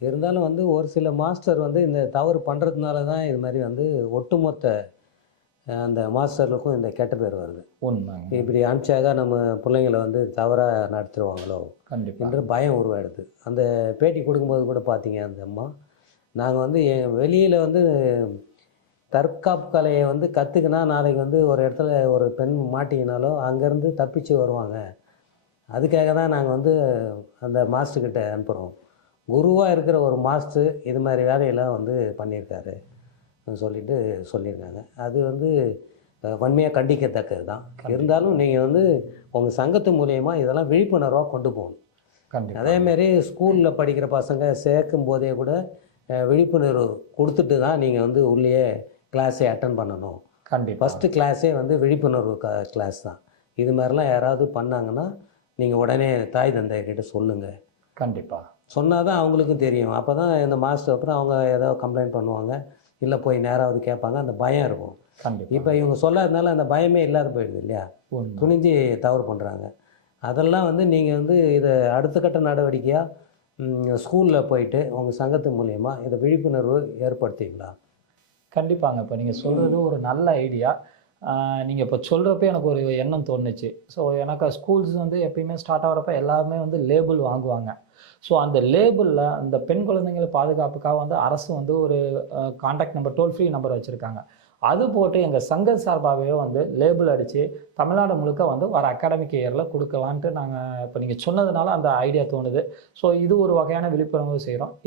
இருந்தாலும் வந்து ஒரு சில மாஸ்டர் வந்து இந்த தவறு பண்ணுறதுனால தான் இது மாதிரி வந்து ஒட்டுமொத்த அந்த மாஸ்டர்களுக்கும் இந்த கெட்ட பேர் வருது. உண்மைங்க. இப்படி அனுப்பிச்சாக நம்ம பிள்ளைங்களை வந்து தவறாக நடத்திடுவாங்களோ? என்ற பயம் உருவாயிடுது. அந்த பேட்டி கொடுக்கும்போது கூட பார்த்தீங்க அந்த அம்மா நாங்கள் வந்து வெளியில் வந்து தற்காப்பு கலையை வந்து கற்றுக்கினா நாளைக்கு வந்து ஒரு இடத்துல ஒரு பெண் மாட்டிக்கினாலோ அங்கேருந்து தப்பிச்சு வருவாங்க. அதுக்காக தான் நாங்கள் வந்து அந்த மாஸ்டர்கிட்ட அனுப்புகிறோம் குருவாக இருக்கிற ஒரு மாஸ்டர் இது மாதிரி வேலையெல்லாம் வந்து பண்ணியிருக்காரு சொல்லிட்டு சொல்லியிருக்காங்க. அது வந்து வன்மையாக கண்டிக்கத்தக்கது தான். இருந்தாலும் நீங்கள் வந்து உங்கள் சங்கத்து மூலயமா இதெல்லாம் விழிப்புணர்வாக கொண்டு போகணும். அதேமாரி ஸ்கூலில் படிக்கிற பசங்க சேர்க்கும் போதே கூட விழிப்புணர்வு கொடுத்துட்டு தான் நீங்கள் வந்து உள்ளேயே கிளாஸை அட்டன் பண்ணணும். கண்டிப்பா. ஃபஸ்ட்டு கிளாஸே வந்து விழிப்புணர்வு க கிளாஸ் தான். இது மாதிரிலாம் யாராவது பண்ணாங்கன்னா நீங்கள் உடனே தாய் தந்தையர்கிட்ட சொல்லுங்கள் கண்டிப்பா. சொன்னால் தான் அவங்களுக்கும் தெரியும். அப்போ தான் இந்த மாஸ்டர் அப்புறம் அவங்க ஏதோ கம்ப்ளைண்ட் பண்ணுவாங்க. இல்லை போய் நேராவது கேட்பாங்க. அந்த பயம் இருக்கும். கண்டிப்பா. இப்போ இவங்க சொல்லாதனால அந்த பயமே இல்லாத போயிடுது இல்லையா? துணிஞ்சு தவறு பண்ணுறாங்க அதெல்லாம் வந்து நீங்கள் வந்து இதை அடுத்த கட்ட நடவடிக்கையாக ஸ்கூலில் போயிட்டு உங்கள் சங்கத்து மூலயமா இதை விழிப்புணர்வு ஏற்படுத்திக்கலாம். கண்டிப்பாங்க. இப்போ நீங்கள் சொல்கிறது ஒரு நல்ல ஐடியா நீங்கள் இப்போ சொல்கிறப்ப எனக்கு ஒரு எண்ணம் தோணுச்சு. ஸோ எனக்கு ஸ்கூல்ஸ் வந்து எப்பயுமே ஸ்டார்ட் ஆகிறப்ப எல்லாருமே வந்து லேபிள் வாங்குவாங்க. ஸோ அந்த லேபிளில் அந்த பெண் குழந்தைகள் பாதுகாப்புக்காக வந்து அரசு வந்து ஒரு contact number toll free number வச்சுருக்காங்க. அது போட்டு எங்கள் சங்க சார்பாகவே வந்து லேபிள் அடித்து தமிழ்நாடு முழுக்க வந்து வர அகாடமிக் இயரில் கொடுக்கலான்ட்டு நாங்கள் இப்போ நீங்கள் சொன்னதுனால அந்த ஐடியா தோணுது. ஸோ இது ஒரு வகையான விழிப்புணர்வு செய்கிறோம்